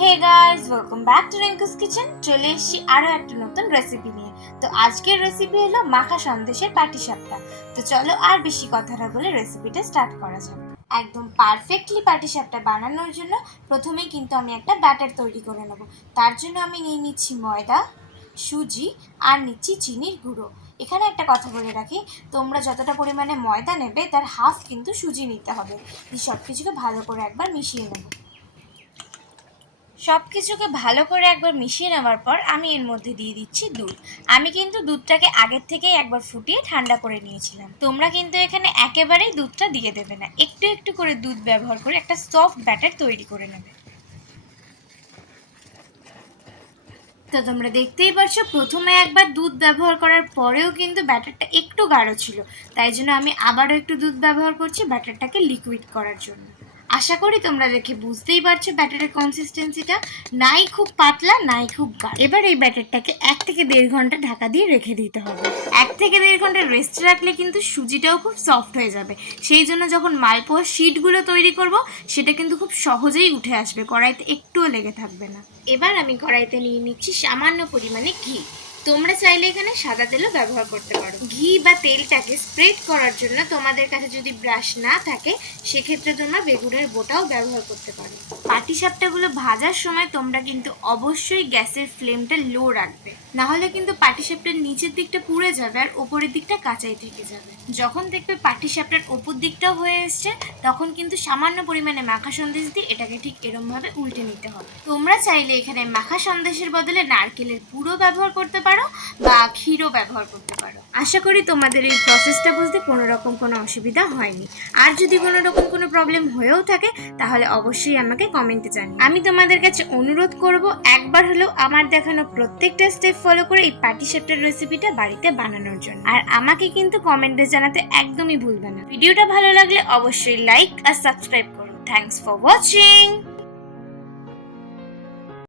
Hey guys welcome back to Rinku's kitchen চলে এসেছি আরও একটা নতুন রেসিপি নিয়ে। তো আজকের রেসিপি হলো মাখা সন্দেশের পাটিসাপটা। তো চলো আর বেশি কথা না বলে রেসিপিটা স্টার্ট করা যাক। একদম পারফেক্টলি পাটিসাপটা বানানোর জন্য প্রথমেই কিন্তু আমি একটা ব্যাটার তৈরি করে নেব। তার জন্য আমি নিয়ে নিচ্ছি ময়দা, সুজি আর নিচ্ছি চিনির গুঁড়ো। এখানে একটা কথা বলে রাখি, তোমরা যতটা পরিমাণে ময়দা নেবে, তার হাফ কিন্তু সুজি নিতে হবে। সব কিছুকে ভালো করে একবার মিশিয়ে নেব। সব কিছুকে ভালো করে একবার মিশিয়ে নেওয়ার পর আমি এর মধ্যে দিয়ে দিচ্ছি দুধ। আমি কিন্তু দুধটাকে আগের থেকেই একবার ফুটিয়ে ঠান্ডা করে নিয়েছিলাম। তোমরা কিন্তু এখানে একেবারেই দুধটা দিয়ে দেবে না। একটু একটু করে দুধ ব্যবহার করে একটা সফট ব্যাটার তৈরি করে নেবে। তো তোমরা দেখতেই পারছ, প্রথমে একবার দুধ ব্যবহার করার পরেও কিন্তু ব্যাটারটা একটু গাঢ় ছিল। তাই জন্য আমি আবারও একটু দুধ ব্যবহার করছি ব্যাটারটাকে লিকুইড করার জন্য। আশা করি তোমরা দেখে বুঝতেই পারছ ব্যাটারের কনসিস্টেন্সিটা নাই খুব পাতলা, নাই খুব গাঢ়। এবার এই ব্যাটারটাকে এক থেকে দেড় ঘণ্টা ঢাকা দিয়ে রেখে দিতে হবে। এক থেকে দেড় ঘণ্টা রেস্টে রাখলে কিন্তু সুজিটাও খুব সফট হয়ে যাবে। সেই জন্য যখন মালপোয়ার শিটগুলো তৈরি করব, সেটা কিন্তু খুব সহজেই উঠে আসবে। কড়াইতে একটুও লেগে থাকবে না। এবার আমি কড়াইতে নিয়ে নিচ্ছি সামান্য পরিমাণে ঘি। তোমরা চাইলে এখানে সাদা তেলও ব্যবহার করতে পারো। ঘি বা তেলটাকে স্প্রেড করার জন্য তোমাদের কাছে যদি ব্রাশ না থাকে, সেক্ষেত্রে তোমরা বেগুনের বোটাও ব্যবহার করতে পারো। পাটিসাপটাগুলো ভাজার সময় তোমরা কিন্তু অবশ্যই গ্যাসের ফ্লেমটা লো রাখবে। না হলে কিন্তু পাটিসাপটার নিচের দিকটা পুড়ে যাবে আর ওপরের দিকটা কাঁচাই থেকে যাবে। যখন দেখবে পাটিসাপটার ওপর দিকটাও হয়ে এসছে, তখন কিন্তু সামান্য পরিমাণে মাখা সন্দেশ দিয়ে এটাকে ঠিক এরমভাবে উল্টে নিতে হবে। তোমরা চাইলে এখানে মাখা সন্দেশের বদলে নারকেলের পুরো ব্যবহার করতে পারো। বা ক্ষীরও ব্যবহার করতে পারো। আশা করি তোমাদের এই প্রসেসটা বুঝতে কোনো রকম কোনো অসুবিধা হয়নি। আর যদি কোনো রকম কোনো প্রবলেম হয়েও থাকে, তাহলে অবশ্যই আমাকে কমেন্টে জানিও। আমি তোমাদের কাছে অনুরোধ করব, একবার হলেও আমার দেখানো প্রত্যেকটা স্টেপ ফলো করে এই পাটি সেপ্টের রেসিপিটা বাড়িতে বানানোর জন্য। আর আমাকে কিন্তু কমেন্টে জানাতে একদমই ভুলবে না। ভিডিওটা ভালো লাগলে অবশ্যই লাইক আর সাবস্ক্রাইব করো। Thanks for watching